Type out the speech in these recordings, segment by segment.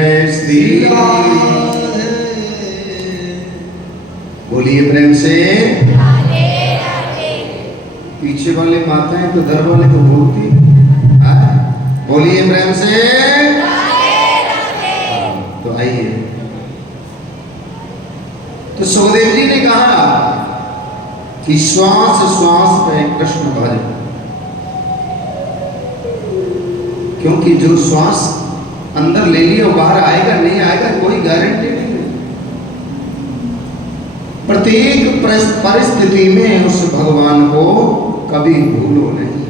जय श्री राधे। बोलिए प्रेम से राधे राधे। पीछे वाले माताएं तो दर वाले को बोलती, बोलिए प्रेम से राधे राधे। तो आइए, तो सुखदेव जी ने कहा कि श्वास श्वास पे कृष्ण भरे, क्योंकि जो श्वास अंदर ले लिया बाहर आएगा नहीं आएगा कोई गारंटी नहीं है। प्रत्येक परिस्थिति में उस भगवान को कभी भूलो नहीं।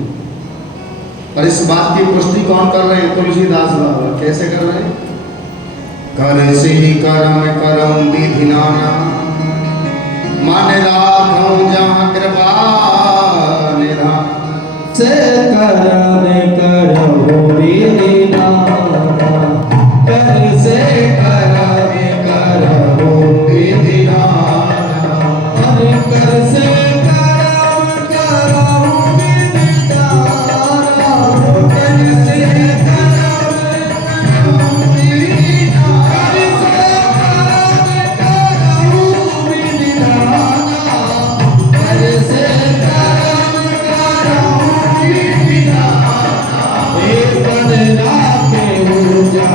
पर इस बात की पुष्टि कौन कर रहे हैं? तुलसीदास बाबा। कैसे कर रहे हैं? कर से करम करम विधि नाना, मन राखूं जहाँ कृपा निधान। से करम करम विधि नाना, कर से करम करम विधि नाना, कर से करम करम विधि नाना, कर से करम करम विधि नाना, कर से करम करम विधि नाना, एक बदला के ऊर्जा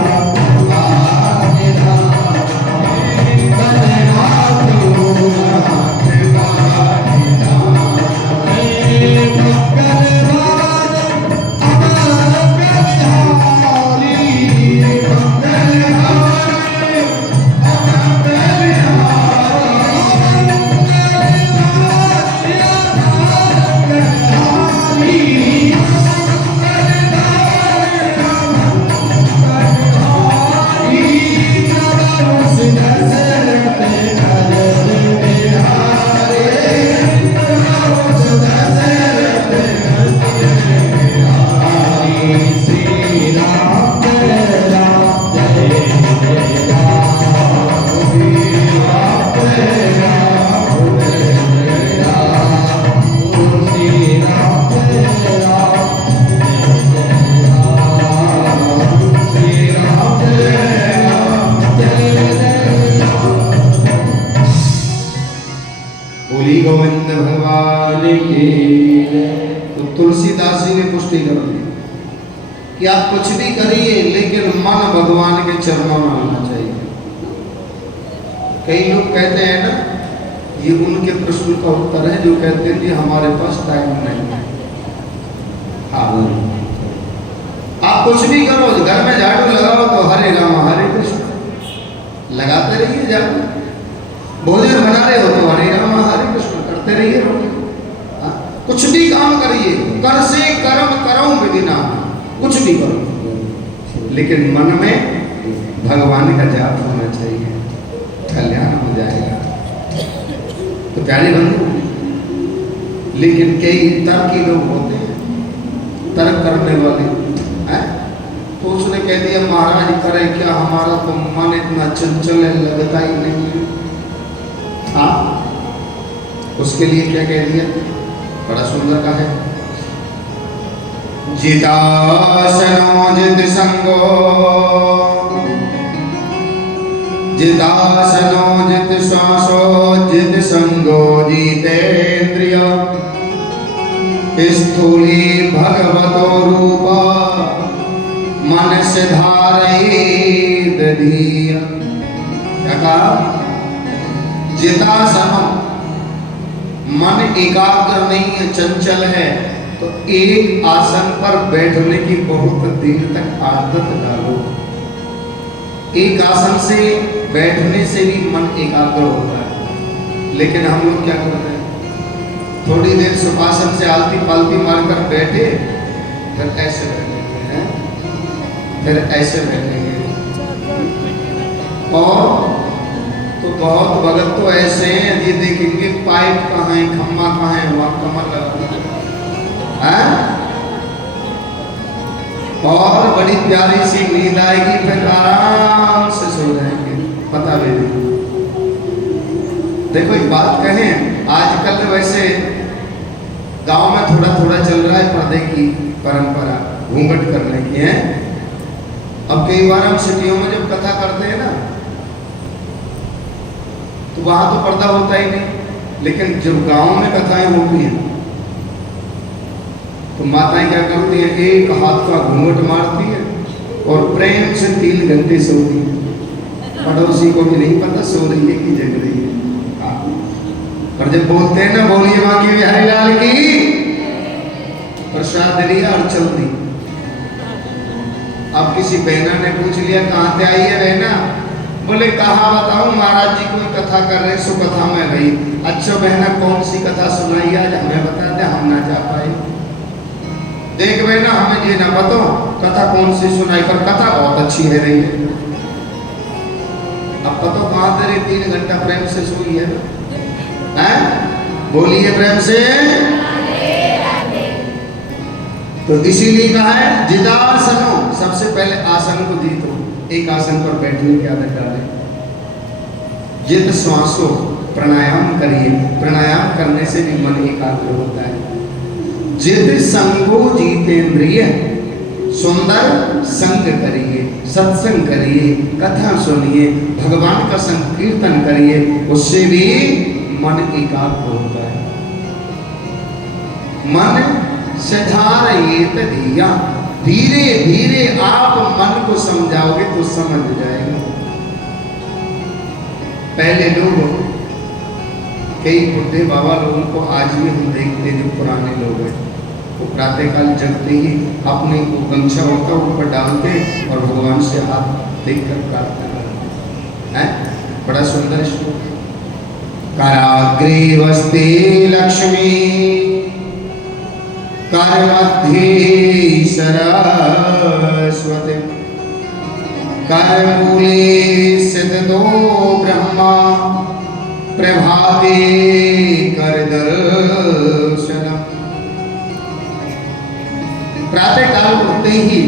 गोविंद भगवान की। तो तुलसीदास जी ने पुष्टि कर दी कि आप कुछ भी करिए लेकिन मन भगवान के चरणों में होना चाहिए। कई लोग कहते हैं ना, ये उनके प्रश्न का उत्तर है जो कहते हैं कि हमारे पास टाइम नहीं है। हाँ, आप कुछ भी करो, घर में झाड़ू लगाओ तो हरे राम हरे कृष्ण लगाते रहिए, झाड़ू भोजन बना रहे हो तो हरे राम हरे कृष्ण करते रहिए। कुछ भी काम करिए, कर से कर्म करो विधि नाम, कुछ भी करो लेकिन मन में भगवान का जाप होना चाहिए, कल्याण हो जाएगा। तो प्यारे बंधु, लेकिन कई तर्की लोग होते हैं, तर्क करने वाले हैं। तो उसने कह दिया महाराज करे क्या, हमारा तो मन इतना चंचल है, लगता ही नहीं है। हाँ, उसके लिए क्या कह दिया? बड़ा सुंदर का है, जितासनो जित संगो, जितासनो जित श्वासो जित संगो जितेन्द्रिय, स्थूली भगवतो रूपा मन से धारयेद धीया। क्या कहा? जितासनो, मन एकाग्र नहीं है, चंचल है, तो एक आसन पर बैठने की बहुत देर तक आदत डालो। एक आसन से बैठने से भी मन एकाग्र होता है। लेकिन हम लोग क्या करते हैं? थोड़ी देर सुखासन से आलती पालती मारकर बैठे, फिर ऐसे बैठेंगे हैं, फिर ऐसे बैठेंगे। और तो बहुत भगत तो ऐसे हैं, ये देखेंगे पाइप कहाँ है, खम्मा कहाँ है, वहाँ कमर लगा है। और बड़ी प्यारी सी नींद आएगी, फिर आराम से सो जाएंगे, पता भी नहीं। देखो एक बात कहें, आजकल वैसे गांव में थोड़ा थोड़ा चल रहा है पर्दे की परंपरा, घूंघट करने की है। अब कई बार हम सिटियों में जब कथा करते हैं ना, तो वहां तो पर्दा होता ही नहीं, लेकिन जब गांव में कथाएं होती हैं तो माताएं क्या करती हैं, एक हाथ का घूंघट मारती है और प्रेम से 3 घंटे सोती है। पड़ोसी को भी नहीं पता सो रही है कि जग रही है। और जब बोलते हैं ना, बोलिए माँ की बिहारी लाल की, प्रसाद लिया और चल दी। अब किसी बहना ने पूछ लिया, कहाँ से आई है बहना? बोले कहा बताऊं, महाराज जी कोई कथा कर रहे, सो कथा में गई। अच्छा बहना कौन सी कथा सुनाई आज, हमें बता दे, हम ना जा पाए। देख बहना हमें ये ना बताओ कथा कौन सी सुनाई, पर कथा बहुत अच्छी है रही है। अब पता कहाँ तेरे 3 घंटा प्रेम से सोई है ना, हैं? बोलिए प्रेम से। तो इसीलिए कहा है जिदासनो, सबसे पहले आसन को जीतो, एक आसन पर बैठने की आदत डालें। जित श्वासों, प्राणायाम करिए, प्राणायाम करने से भी मन एकाग्र होता है। जित संगो जीतेंद्रिय, सुंदर संग करिए, सत्संग करिए, कथा सुनिए, भगवान का संकीर्तन करिए, उससे भी मन एकाग्र होता है। मन सधारयेत धिया, धीरे धीरे आप मन को समझाओगे तो समझ जाएगा। पहले लोग, कई बुढ़े बाबा लोगों को आज भी हम देखते हैं, जो पुराने लोग हैं, वो प्रातःकाल जगते ही अपने को गमछा होता ऊपर डालते और भगवान से हाथ देखकर प्रार्थना करते हैं। बड़ा सुंदर श्लोक। कराग्रे वस्ते लक्ष्मी, कर मध्ये सरस्वती, कर मूले स्थितो ब्रह्मा, प्रभाते कर दर्शनम। प्रातः काल उठते ही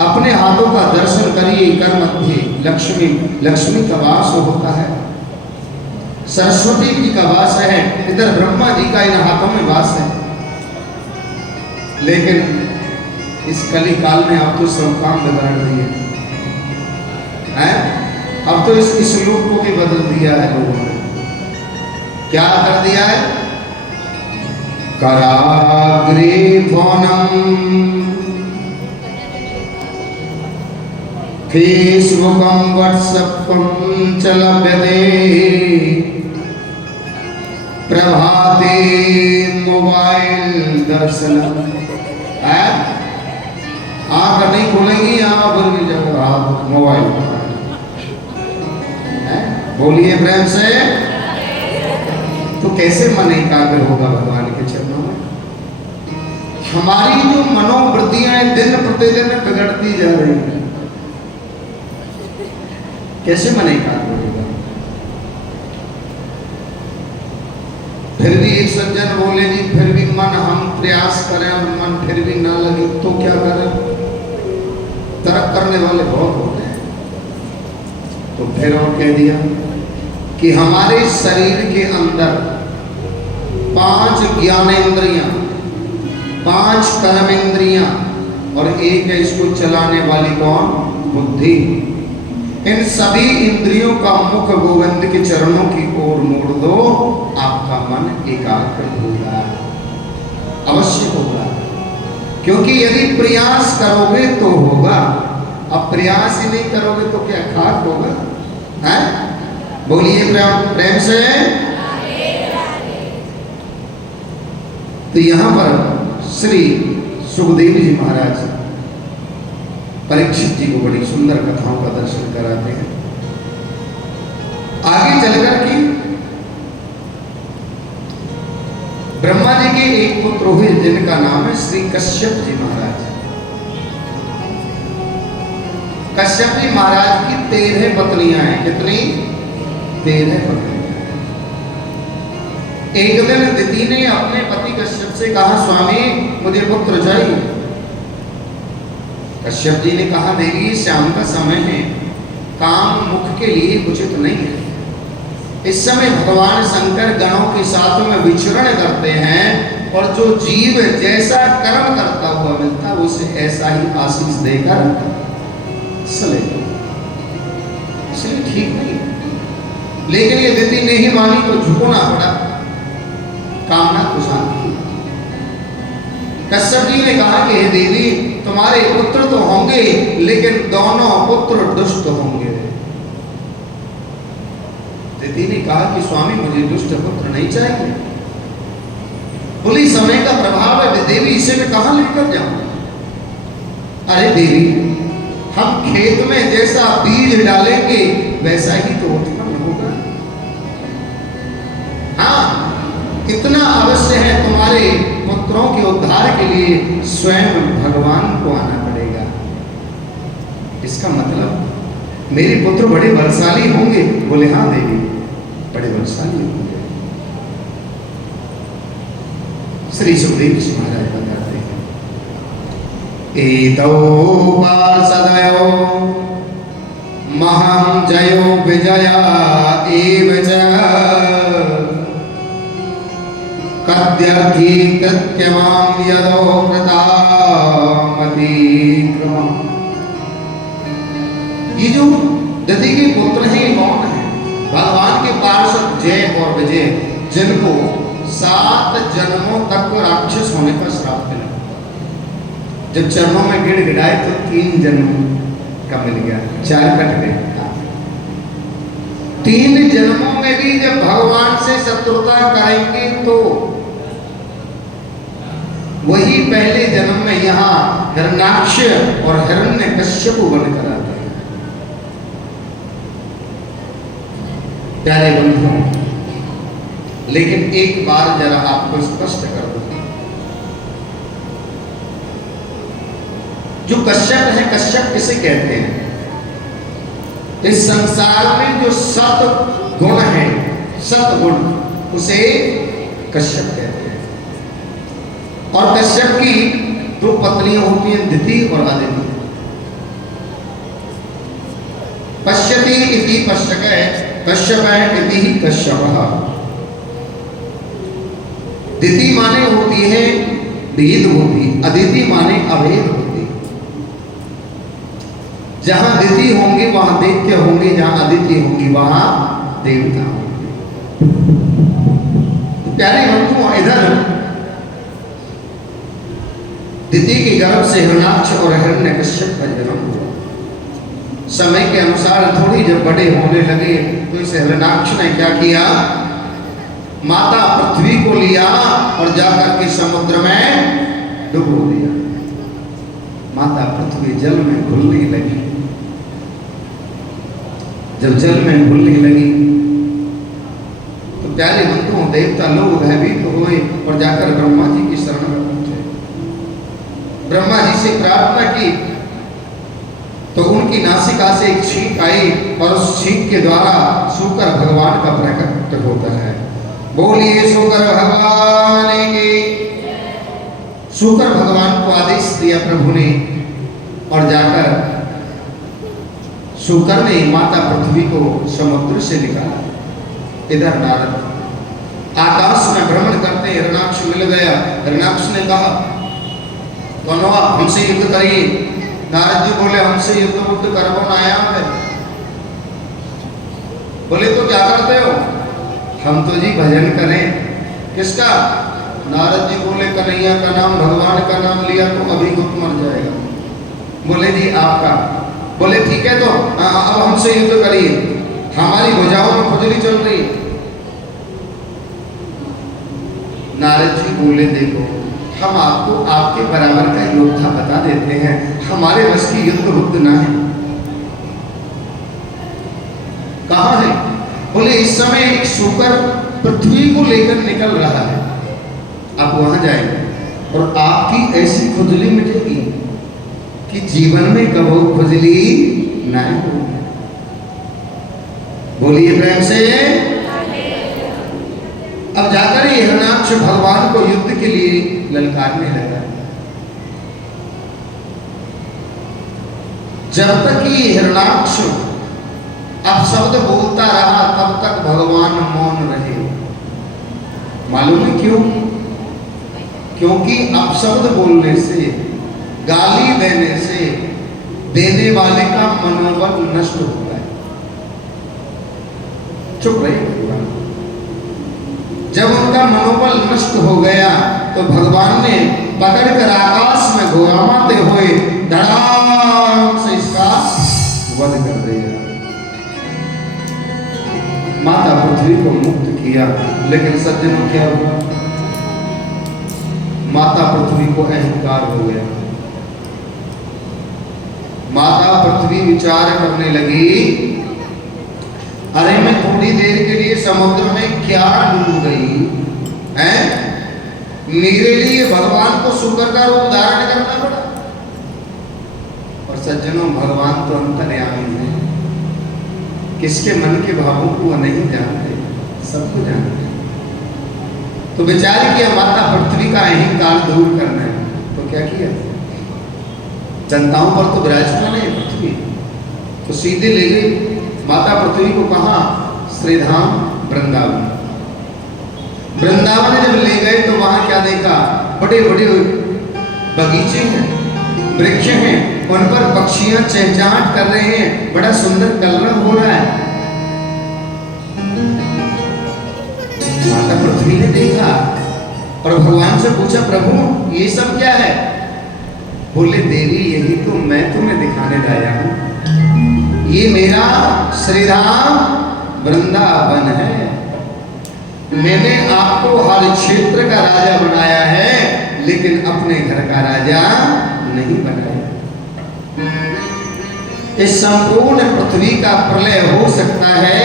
अपने हाथों का दर्शन करिए। कर मध्य लक्ष्मी, लक्ष्मी का वास होता है, सरस्वती जी का वास है, इधर ब्रह्मा जी का इन हाथों में वास है। लेकिन इस कली काल में अब तो सब काम बिगाड़ दिए हैं। अब तो इस श्लोक को भी बदल दिया है लोगों ने। क्या कर दिया है? कराग्रे फोनम, फेसबुकम व्हाट्सएपम च लभ्यते, प्रभाते मोबाइल दर्शनम। आंख नहीं खुलेंगी, यहाँ पर भी जगह मोबाइल। बोलिए प्रेम से। तो कैसे मन एकाग्र होगा भगवान के चरणों में? हमारी जो मनोवृत्तियां दिन प्रतिदिन बिगड़ती जा रही है, कैसे मन एकाग्र होगा? फिर भी एक सज्जन बोले जी फिर भी मन हम प्रयास करें और मन फिर भी ना लगे तो क्या करें? तर्क करने वाले बहुत होते हैं। तो फिर और कह दिया कि हमारे शरीर के अंदर 5 ज्ञानेंद्रियां, 5 कर्मेंद्रियां और एक है इसको चलाने वाली कौन? बुद्धि। इन सभी इंद्रियों का मुख गोविंद के चरणों की ओर मोड़ दो, आपका मन एकाग्र होगा, अवश्य होगा। क्योंकि यदि प्रयास करोगे तो होगा, अब प्रयास ही नहीं करोगे तो क्या खाक होगा? हैं? बोलिए प्रेम से। तो यहां पर श्री सुखदेव जी महाराज परीक्षित जी को बड़ी सुंदर कथाओं का दर्शन कराते हैं। आगे चलकर की ब्रह्मा जी के एक पुत्र हुए जिनका नाम है श्री कश्यप जी महाराज। कश्यप जी महाराज की 13 पत्नियां हैं। कितनी? 13 पत्नियां। एक दिन दिति ने अपने पति कश्यप से कहा, स्वामी मुझे पुत्र चाहिए। कश्यप जी ने कहा, देवी शाम का समय है, काम मुख के लिए उचित नहीं है। इस समय भगवान शंकर गणों के साथ में विचरण करते हैं, और जो जीव जैसा कर्म करता हुआ मिलता है उसे ऐसा ही आशीष देकर चलेगा। इसलिए ठीक नहीं है। लेकिन ये दिति नहीं मानी तो झुकना पड़ा, कामना कुशाल की। कश्यप जी ने कहा कि हे देवी, तुम्हारे पुत्र तो होंगे लेकिन दोनों पुत्र दुष्ट होंगे। दिति ने कहा कि स्वामी मुझे दुष्ट पुत्र नहीं चाहिए। बोली समय का प्रभाव है देवी, इसे मैं कहां लेकर जाऊं? अरे देवी, हम खेत में जैसा बीज डालेंगे वैसा ही तो उत्पन्न होगा। हाँ, इतना अवश्य है, तुम्हारे पुत्रों के उद्धार के लिए स्वयं भगवान को आना पड़ेगा। इसका मतलब मेरे पुत्र बड़े बलशाली होंगे। बोले हाँ देवी, बड़े बलशाली होंगे। श्री सुखदेव जी महाराज बताते हैं, एतौ पार्षदयो महं जयो विजया एव च कद्यर्थी कृत्यमां यदो कृतामति क्रमम्। ये जो दधि के पुत्र हैं, कौन है? भगवान के पार्षद जय और विजय, जिनको 7 जन्मों तक राक्षस होने का श्राप मिला। जब चरणों में गिड़गिड़ाए तो 3 जन्म का मिल गया, 4 कट गए। 3 जन्मों में भी जब भगवान से शत्रुता करेंगे तो वही पहले जन्म में यहाँ हिरण्याक्ष और हिरण्यकश्यप बनकर आते हैं। प्यारे बंधुओं, लेकिन एक बार जरा आपको स्पष्ट कर दूं, जो कश्यप है, कश्यप किसे कहते हैं? इस संसार में जो सत गुण है, सतगुण, उसे कश्यप कहते हैं। और कश्यप की 2 पत्नियां होती हैं, दिति और अदिति। पश्यति इति पश्यक, कश्यप इति ही कश्यपः। दिति माने होती है भेद बुद्धि, अदिति माने अभेद बुद्धि। जहां दिति होंगे वहां दैत्य होंगे, जहां अदिति होंगी वहां देवता होंगे। तो प्यारे बंधुओं, इधर दिति के गर्भ से हिरण्याक्ष और हिरण्यकश्यप का जन्म हुआ। समय के अनुसार थोड़ी जब बड़े होने लगे तो इस हिरण्याक्ष ने क्या किया? माता पृथ्वी को लिया और जाकर के समुद्र में डुबो दिया। माता पृथ्वी जल में घुलने लगी। जब जल में घुलने लगी तो प्यारे बंधुओं, देवता लोग भयभीत हुए और जाकर ब्रह्मा जी की शरण में पहुंचे। ब्रह्मा जी से प्रार्थना की तो उनकी नासिका से एक छींक आई और उस छींक के द्वारा शूकर भगवान का प्रकट होता है। बोलिए शूकर भगवान की। शूकर भगवान को आदेश दिया प्रभु ने और जाकर शूकर ने माता पृथ्वी को समुद्र से निकाला। इधर नारद आकाश में भ्रमण करते हिरण्याक्ष मिल गया। हिरण्याक्ष ने कहा, दोनों आप हमसे युद्ध करिए। नारद जी बोले, हमसे युद्ध करवो ना आया है। बोले तो क्या करते हो? हम तो जी भजन करें। किसका? नारद जी बोले, कन्हैया का नाम, भगवान का नाम लिया तो अभी गुप्त मर जाएगा। बोले जी आपका। बोले ठीक है, तो अब हमसे युद्ध करिए, हमारी भुजाओं में खुजली चल रही। नारद जी बोले, देखो हम आपको आपके बराबर का योद्धा बता देते हैं, हमारे बस की युद्ध बुद्ध ना है। कहाँ है? बोले इस समय एक शूकर पृथ्वी को लेकर निकल रहा है, आप वहां जाएंगे और आपकी ऐसी खुजली मिटेगी कि जीवन में कभी खुजली ना हो। बोलिए प्रेम से। अब जाकर हिरण्याक्ष भगवान को युद्ध के लिए ललकारने लगा। जब तक ये हिरण्याक्ष अब शब्द बोलता रहा तब तक भगवान मौन रहे। मालूम है क्यों? क्योंकि अपशब्द बोलने से, गाली देने से देने वाले का मनोबल नष्ट होता है। चुप रहे भगवान। जब उनका मनोबल नष्ट हो गया तो भगवान ने पकड़कर आकाश में घुमाते हुए धड़ाम से इसका वध कर दिया। माता पृथ्वी को मुक्त किया, लेकिन सज्जनों क्या हुआ? माता पृथ्वी को अहंकार हो गया। माता पृथ्वी विचार करने लगी, अरे मैं थोड़ी देर के लिए समुद्र में क्या डूब गई है, मेरे लिए भगवान को शुक्र का रूप धारण करना पड़ा। और सज्जनों, भगवान तो अंतर्यामी है, किसके मन के भावों को वह नहीं जानते, सबको जानते। तो विचार किया माता पृथ्वी का अहंकार दूर करना है, तो क्या किया? जनताओं पर तो विराजमान है पृथ्वी, तो सीधे ले गई माता पृथ्वी को। कहा? श्रीधाम वृंदावन। वृंदावन जब ले गए तो वहां क्या देखा? बड़े बड़े बगीचे हैं, वृक्ष हैं, उन पर पक्षियां चहचहाट कर रहे हैं, बड़ा सुंदर कलरव हो रहा है। माता पृथ्वी ने देखा और भगवान से पूछा, प्रभु ये सब क्या है? बोले, देवी यही तो मैं तुम्हें दिखाने लाया हूं, ये मेरा श्रीधाम वृंदावन है। मैंने आपको हर क्षेत्र का राजा बनाया है, लेकिन अपने घर का राजा नहीं बनाया। इस संपूर्ण पृथ्वी का प्रलय हो सकता है,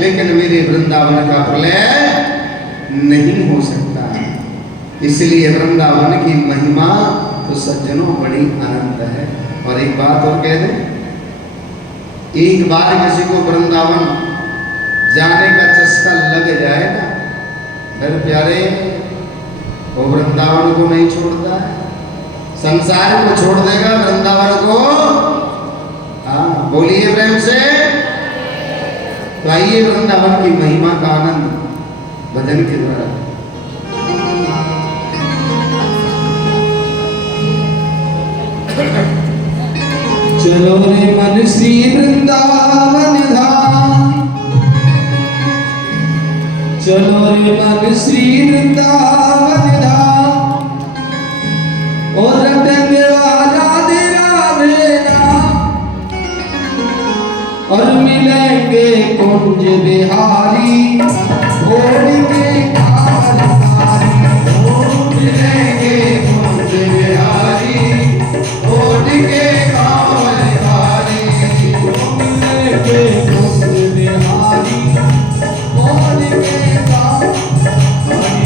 लेकिन मेरे वृंदावन का प्रलय नहीं हो सकता। इसलिए वृंदावन की महिमा तो सज्जनों बड़ी अनंत है। और एक बात और कह दें, एक बार किसी को वृंदावन जाने का चस्का लग जाए ना, फिर प्यारे वो वृंदावन को नहीं छोड़ता है, संसार को छोड़ देगा, वृंदावन को। हाँ, बोलिए प्रेम से। तो आइए वृंदावन की महिमा का आनंद भजन के द्वारा। चलो रे मन श्री वृंदावन धाम, चलो रे मन श्री वृंदावन धाम, और रटेंगे राधे राधे नाम, और मिलेंगे कुंज बिहारी, ओढ़ के कावलधारी, मिलेंगे कुंज बिहारी, ओढ़ के कावलधारी, मिलेंगे कुंज बिहारी, ओढ़ के कावलधारी,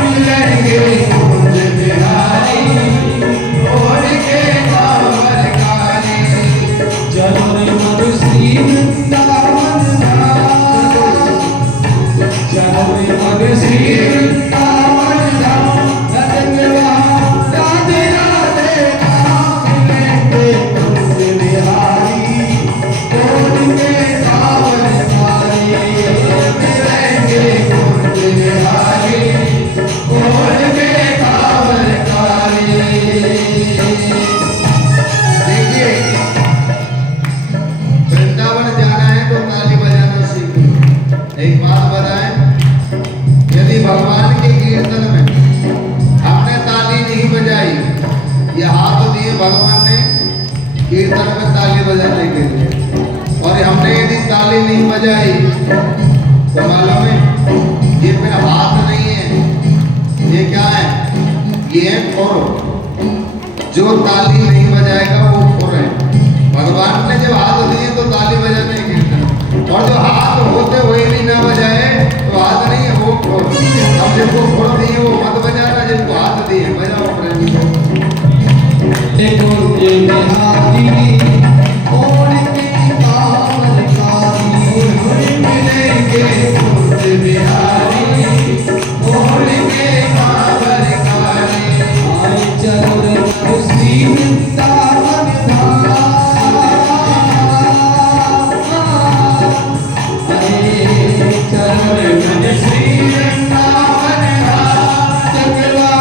मिलेंगे कुंज बिहारी, ओढ़ के कावलधारी। चलो रे मन श्री वृंदावन धाम, चलो रे मन श्री वृंदावन धाम, राधे राधे नाम, मिलेंगे कुंज बिहारी, ओढ़ के कावलधारी, मिलेंगे कुंज बिहारी, ओढ़ के कावलधारी। देखिए, वृंदावन जाना है तो ताली बजाना सीखो। एक बात बताएं, यदि भगवान के कीर्तन में हमने ताली नहीं बजाई, ये हाथ दिए भगवान ने कीर्तन में ताली बजाने के लिए, और हमने यदि ताली नहीं बजाई तो मालूम है ये फिर हाथ नहीं है, ये क्या है? ये है खोरो। जो ताली नहीं बजाएगा वो खोर है। भगवान ने जब हाथ दिए तो ताली बजाने कीर्तन, और जो हाथ होते हुए भी ना बजाए तो हाथ नहीं है, वो खोर। अब जिनको खोर दिए वो मत बजाना, जिनको हाथ दिए बजाओ प्रेम से। कुंज बिहारी, ओढ़ के कावलधारी, मिलेंगे कुंज बिहारी, ओढ़ के कावलधारी। आए चलो रे मन श्री वृंदावन धाम, आए चलो रे मन श्री वृंदावन धाम, जगवा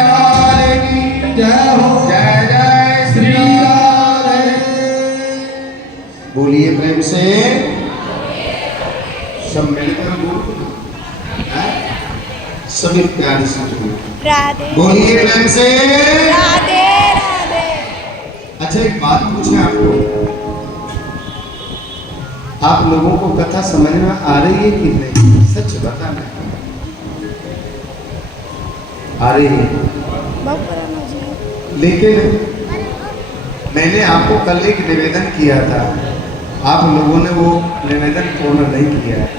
लाल की जय हो। जय जय श्री राधे। बोलिए प्रेम से सब मिलकर बोलो, सभी प्यार से बोलो राधे बोलिए प्रेम से। राधे राधे। अच्छा एक बात पूछें आपको, आप लोगों को कथा समझ में आ रही है कि नहीं? सच बताना, आ रही है? बहुत पुराना जी। लेकिन मैंने आपको कल एक निवेदन किया था, आप लोगों ने वो निवेदन पूर्ण नहीं किया है।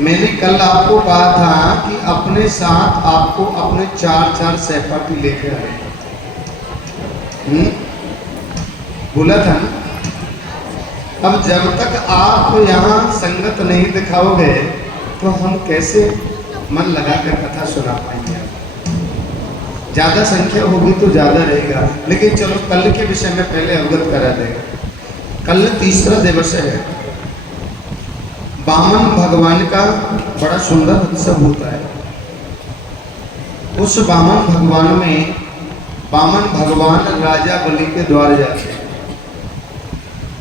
मैंने कल आपको कहा था कि अपने साथ आपको अपने 4 सहपाठी लेकर आए, बोला था ना। अब जब तक आप यहाँ संगत नहीं दिखाओगे तो हम कैसे मन लगाकर कथा सुना पाएंगे? ज्यादा संख्या होगी तो ज्यादा रहेगा, लेकिन चलो कल के विषय में पहले अवगत करा दें। कल तीसरा दिवस है, वामन भगवान का बड़ा सुंदर उत्सव होता है। उस वामन भगवान में वामन भगवान राजा बलि के द्वार जाते हैं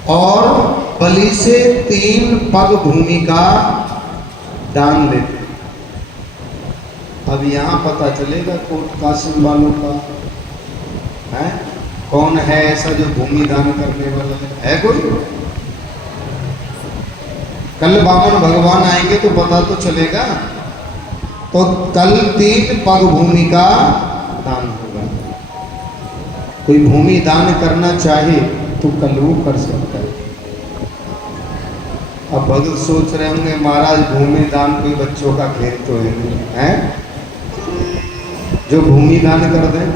और बलि से 3 पग भूमि का दान लेते हैं। अब यहाँ पता चलेगा कोट कासिम वालों का है कौन है ऐसा जो भूमि दान करने वाला है कोई? कल वामन भगवान आएंगे तो पता तो चलेगा। तो कल 3 पग भूमि का दान होगा। कोई भूमि दान करना चाहे तो कल वो कर सकता है। अब भगत सोच रहे होंगे महाराज भूमि दान कोई बच्चों का खेल तो है नहीं है जो भूमि दान कर दें,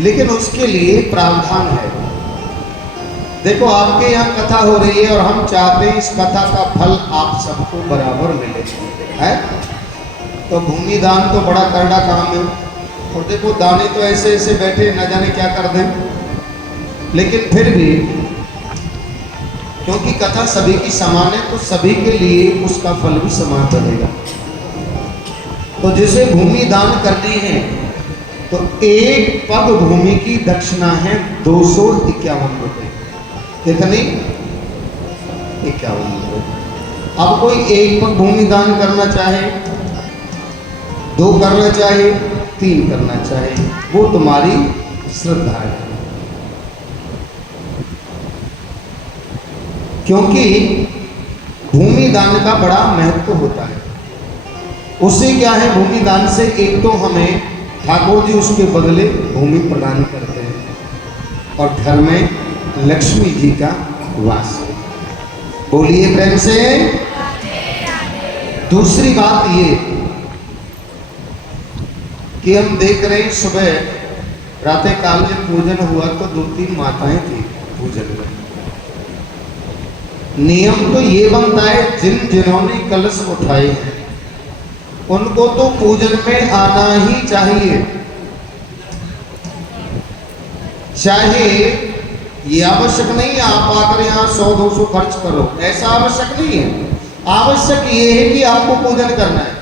लेकिन उसके लिए प्रावधान है। देखो आपके यहाँ कथा हो रही है और हम चाहते हैं इस कथा का फल आप सबको बराबर मिले है। तो भूमि दान तो बड़ा करड़ा काम है, और देखो दाने तो ऐसे ऐसे बैठे न जाने क्या कर दें, लेकिन फिर भी क्योंकि कथा सभी की समान है तो सभी के लिए उसका फल भी समान बनेगा। तो जिसे भूमि दान करनी है तो 1 पग भूमि की दक्षिणा है 251 रुपए। कितनी? 51 रुपए। अब कोई 1 पग भूमि दान करना चाहे, 2 करना चाहे, 3 करना चाहे, वो तुम्हारी श्रद्धा है। क्योंकि भूमि दान का बड़ा महत्व होता है। उससे क्या है, भूमि दान से एक तो हमें ठाकुर जी उसके बदले भूमि प्रदान करते हैं और घर में लक्ष्मी जी का वास है। बोलिए प्रेम से। दूसरी बात ये कि हम देख रहे हैं सुबह प्रातः काल जब पूजन हुआ तो 2-3 माताएं थी पूजन में। नियम तो ये बनता है जिन्होंने कलश उठाए हैं उनको तो पूजन में आना ही चाहिए। चाहे ये आवश्यक नहीं है आप आकर यहाँ 100-200 खर्च करो, ऐसा आवश्यक नहीं है। आवश्यक ये है कि आपको पूजन करना है।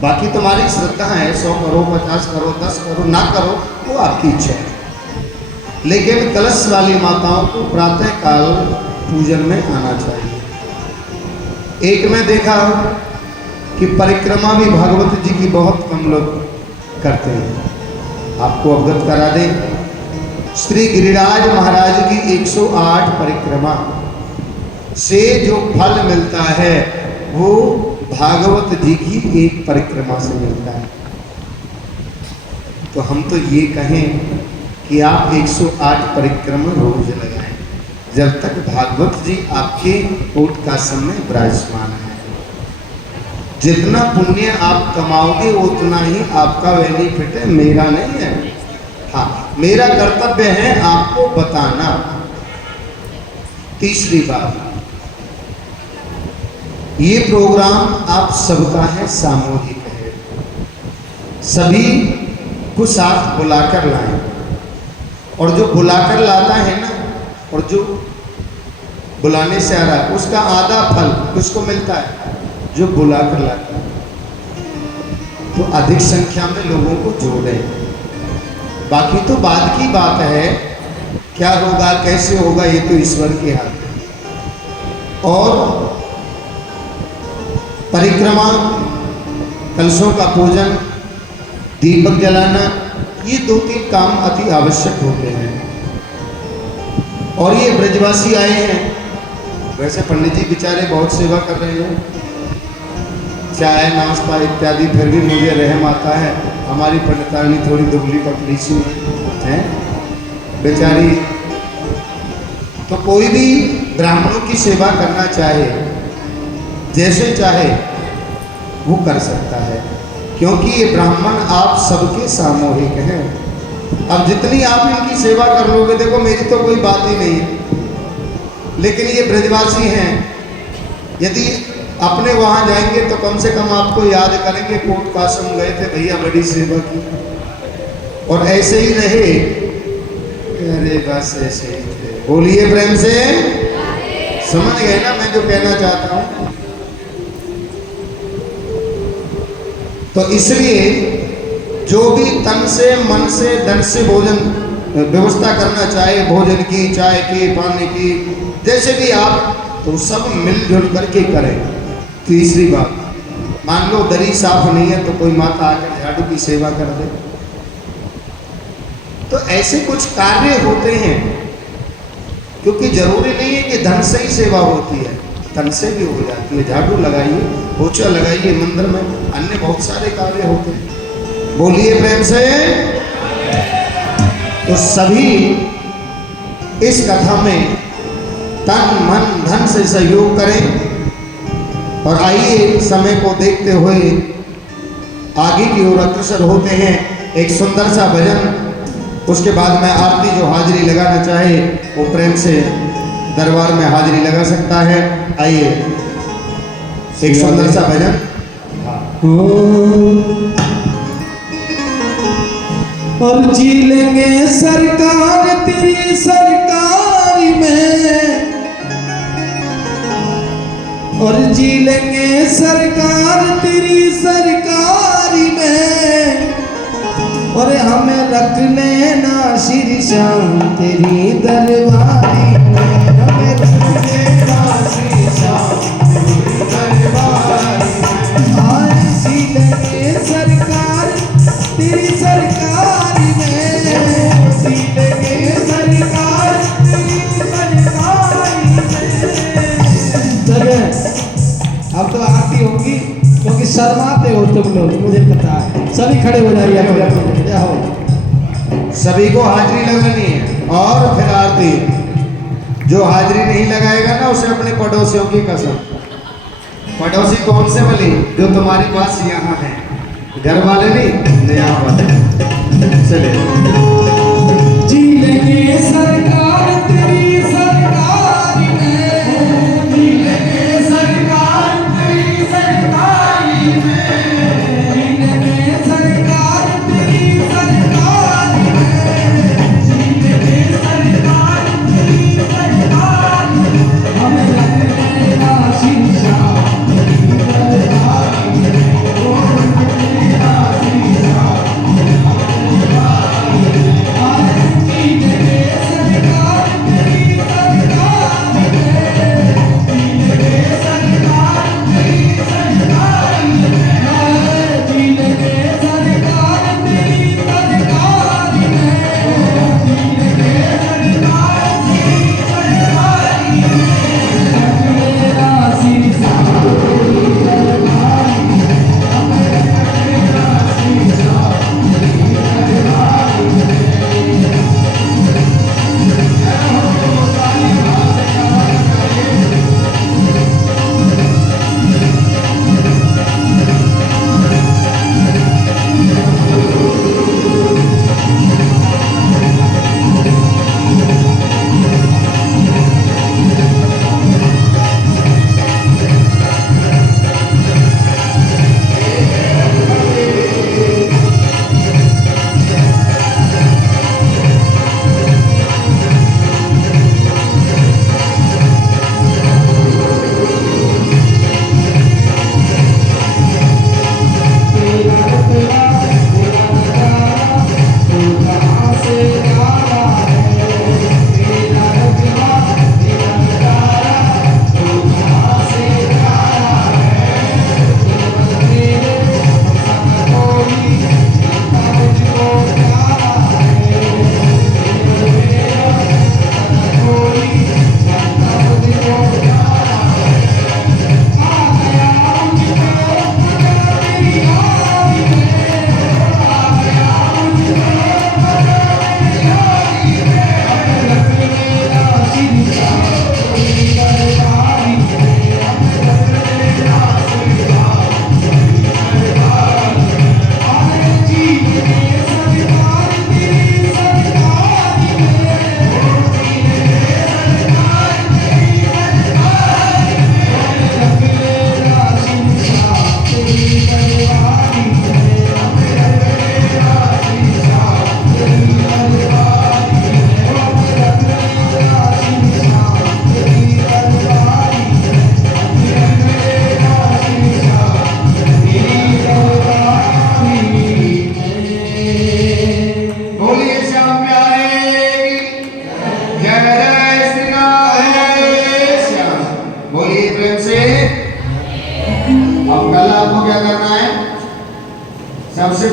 बाकी तुम्हारी श्रद्धा है, 100 करो, 50 करो, 10 करो, ना करो, वो आपकी इच्छा है। लेकिन कलश वाली माताओं को प्रातः काल पूजन में आना चाहिए। एक में देखा कि परिक्रमा भी भागवत जी की बहुत कम लोग करते हैं। आपको अवगत करा दें, श्री गिरिराज महाराज की 108 परिक्रमा से जो फल मिलता है वो भागवत जी की एक परिक्रमा से मिलता है। तो हम तो ये कहें कि आप 108 परिक्रमा रोज लगाएं जब तक भागवत जी आपके ओट का समय विराजमान है। जितना पुण्य आप कमाओगे उतना ही आपका बेनिफिट है, मेरा नहीं है। हाँ, मेरा कर्तव्य है आपको बताना। तीसरी बात, ये प्रोग्राम आप सबका है, सामूहिक है। सभी को साथ बुलाकर लाएं, और जो बुलाकर लाता है ना और जो बुलाने से आ रहा है उसका आधा फल किसको मिलता है? जो बुलाकर लाता है। तो अधिक संख्या में लोगों को जोड़ें। बाकी तो बाद की बात है, क्या होगा कैसे होगा ये तो ईश्वर के हाथ है। और परिक्रमा, कलशों का पूजन, दीपक जलाना, ये 2-3 काम अति आवश्यक होते हैं। और ये ब्रजवासी आए हैं, वैसे पंडित जी बेचारे बहुत सेवा कर रहे हैं, चाय नाश्ता इत्यादि, फिर भी मुझे रहम आता है, हमारी पंडितानी थोड़ी दुबली पतली सी है बेचारी। तो कोई भी ब्राह्मणों की सेवा करना चाहे, जैसे चाहे वो कर सकता है, क्योंकि ये ब्राह्मण आप सबके सामूहिक हैं। अब जितनी आप इनकी सेवा कर लोगे, देखो मेरी तो कोई बात ही नहीं है, लेकिन ये ब्रजवासी हैं, यदि अपने वहाँ जाएंगे तो कम से कम आपको याद करेंगे, कोट कासम गए थे भैया, बड़ी सेवा की, और ऐसे ही रहे। अरे बस ऐसे ही थे। बोलिए प्रेम से, समझ गए ना मैं जो कहना चाहता हूँ। तो इसलिए जो भी तन से, मन से, धन से भोजन व्यवस्था करना चाहे, भोजन की, चाय की, पानी की, जैसे भी आप, तो सब मिलजुल करके करें। तीसरी बात, मान लो दरी साफ नहीं है तो कोई माता आकर झाड़ू की सेवा कर दे। तो ऐसे कुछ कार्य होते हैं, क्योंकि जरूरी नहीं है कि धन से ही सेवा होती है, तन से भी हो जाती है। झाड़ू लगाइए, पोछा लगाइए मंदिर में, अन्य बहुत सारे कार्य होते हैं। बोलिए प्रेम से। तो सभी इस कथा में तन मन धन से सहयोग करें। और आइए समय को देखते हुए आगे की ओर अग्रसर होते हैं। एक सुंदर सा भजन, उसके बाद में आरती जो हाजिरी लगाना चाहे वो प्रेम से दरबार में हाजिरी लगा सकता है। आइए एक सुंदर सा भजन। और जी लेंगे सरकार तेरी सरकारी में, और जी लेंगे सरकार तेरी सरकारी में, और हमें रख लेना शीर्षां तेरी दरबारी में, हमें रख लेना शीर्षां तेरी दरबारी में। आज जी लेंगे सरकार तेरी सरकारी में, जी लेंगे सरकार तेरी सरकारी में। अब तो आरती होगी, क्योंकि शर्माते हो तुम लोग, मुझे पता है। सभी खड़े हो जाइए अपने अपने जगह हो। सभी को हाजिरी लगानी है, और फिर आरती। जो हाजिरी नहीं लगाएगा ना, उसे अपने पड़ोसियों की कसम। पड़ोसी कौन से वाली? जो तुम्हारे पास यहाँ है, घर वाले नहीं, यहाँ वाले। चले जी लेंगे सरकार तेरी सरकारी में, जी लेंगे सरकार तेरी सरकारी में, जी लेंगे सरकार तेरी सरकारी में, जी लेंगे सरकार तेरी सरकारी में, हमें रख लेना शीर्षां तेरी दरबारी में, ओ रख लेना शीर्षां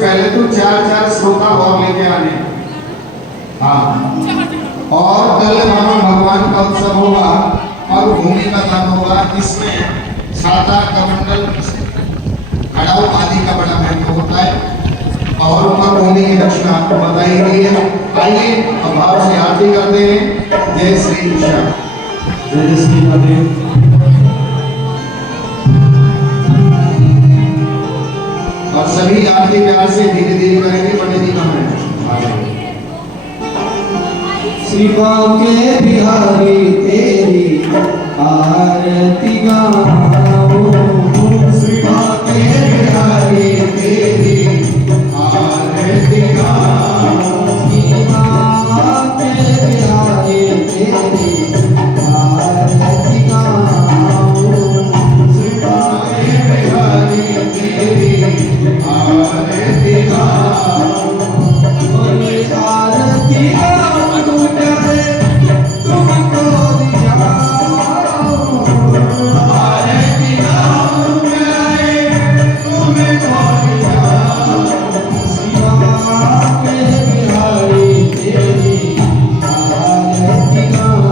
पहले तो 4 श्रोता और लेके आने। हाँ, और कल वहाँ भगवान का उत्सव होगा और भूमि का दान होगा। इसमें छाता कमंडल खड़ाऊ आदि का बड़ा महत्व होता है और ऊपर भूमि की दक्षिणा आपको बताई गई है। आइए अब भाव से आरती करते हैं। जय श्री कृष्ण। जय श्री राधे। और सभी आरती प्यार से धीरे धीरे करेंगे। पंडित जी कम है। श्री बांके बिहारी तेरी आरती गाओ। श्री बांके बिहारी तेरी आरती गाओ। श्री बांके बिहारी तेरी आरती गाओ। श्री बांके बिहारी तेरी आरती गाओ। बोले आरती गाओ प्यारे तुमको दिखाओ। आरती गाओ प्यारे तुमको दिखाओ। श्री बांके बिहारी तेरी आरती गाओ।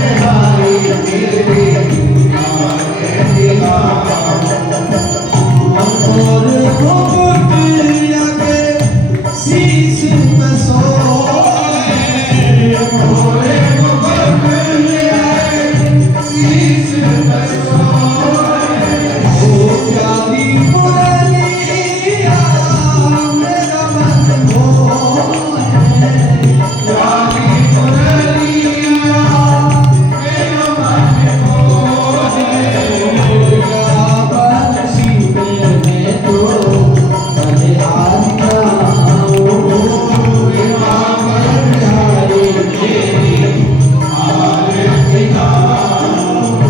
बिहारी तेरी आरती गाओ। और गोपिया के शीश पे सोए। भोले गोपिया के शीश पे सोए। ओ प्यारी मुरलिया मेरा मन मोहे। प्यारी मुरलिया मेरा मन मोहे। बंसी में तो बड़े हाथ गाओ। बिहारी तेरी आरती गाओ।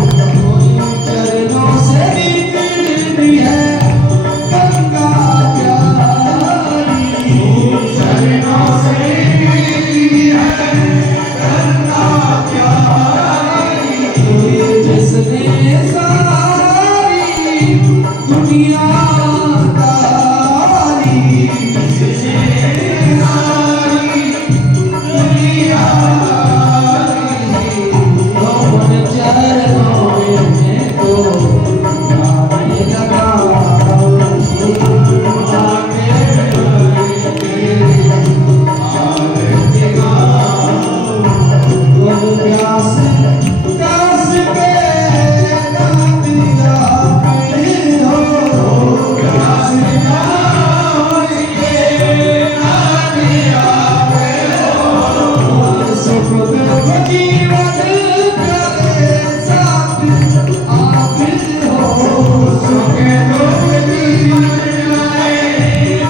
चरणों से निकलती है गंगा प्यारी। चरणों से निकली है गंगा प्यारी। जिसने सारी दुनिया तारी। सारी दुनिया पवन चरणों में तो गाने लगाओ। आरती गाओ। और प्यास प्यास के दातिया पे हो। प्यास प्यास के नादिया पे हो। सुख दुख जीवन करे साथ आप हो। सुख दुख जीवन आए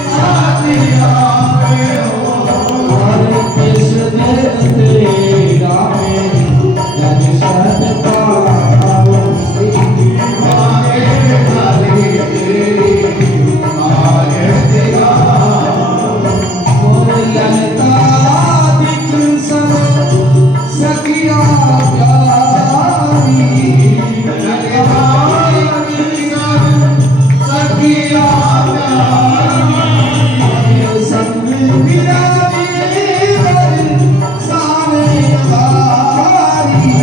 साथिया पे हो। और कृष्ण तेरा में जग शरण पाओ। आगे बिहारी तेरी आरती गाओ। और ललता दिख सब सखिया प्यारी। सखिया प्यारी। संग बिराजे सारे बारी।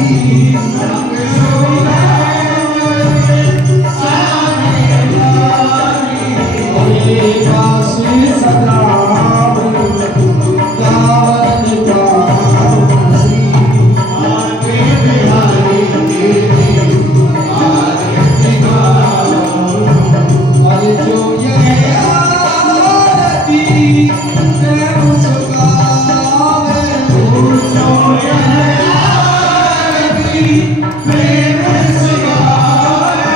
ओरे पास सदा गावन गाओ। आगे बिहारी तेरी आरती गाओ। और जो ये आरती प्रेम सुगावे। जो यह आरती प्रेम से गाए।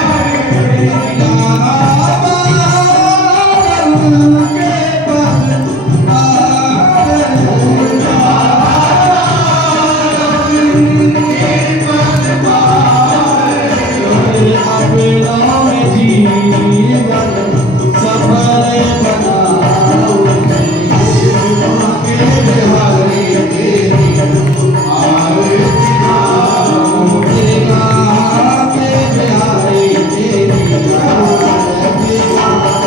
बिहारी तेरी आरती गाओ।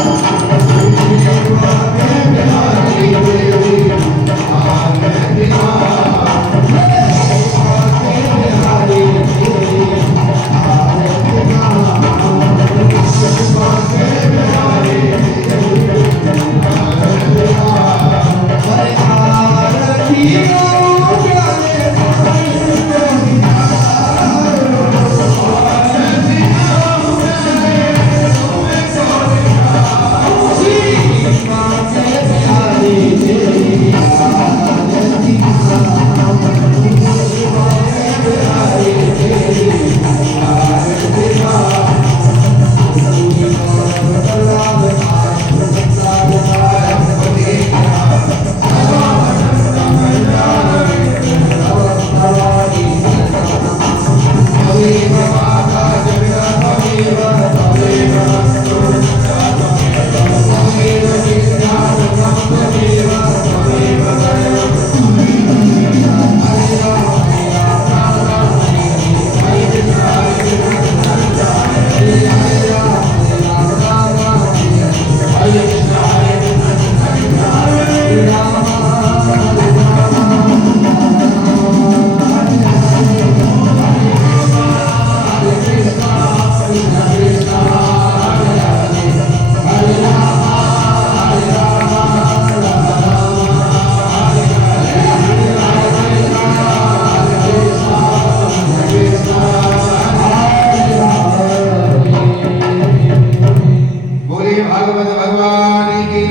बोलिए भागवत भगवान की,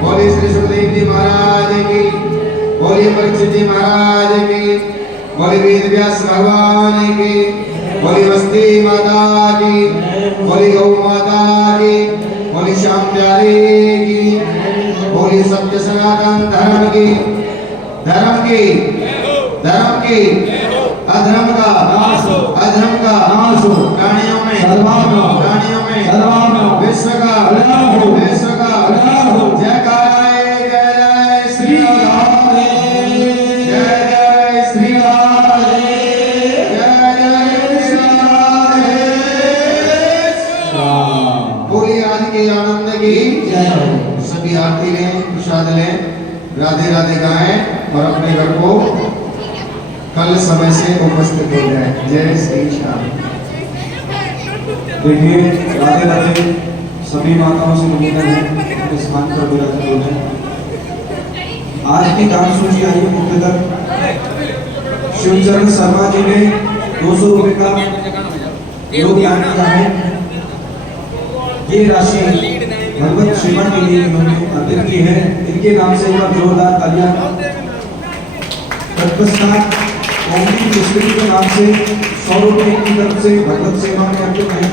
बोलिए श्री सुखदेव जी महाराज की, बोलिए परीक्षित जी महाराज की, बोलिए वेद व्यास भगवान की, बोलिए वस्ती माता की, बोलिए गौ माता की, बोलिए श्याम प्यारे की, बोलिए सत्य सनातन धर्म की, धर्म की, धर्म की, अधर्म का नाश हो, अधर्म का नाश हो, प्राणियों में प्राणियों में विश्व का विश्व का जयकाराय जय जय श्री राधे, जय जय श्री राधे, जय जय श्री राधे। बोलिए आदि के आनंद की जय। सभी आरती लें, प्रसाद लें, राधे राधे गाएं और अपने घर को कल समय से उपस्थित हो जाए। जय श्री श्याम। देखिए राधे राधे सभी माताओं से निवेदन है इस स्थान पर विराजित हो जाए। आज की दान सूची आई है मुख्यतः शिवचरण शर्मा जी ने 200 रुपए का योगदान किया है। ये राशि भगवत सेवा के लिए इन्होंने अर्पित की है। इनके नाम से एक बार जोरदार तालियां। तत्पश्चात ओमनी मिस्त्री के नाम से 100 रुपए की तरफ से भगवत सेवा में अर्पित है।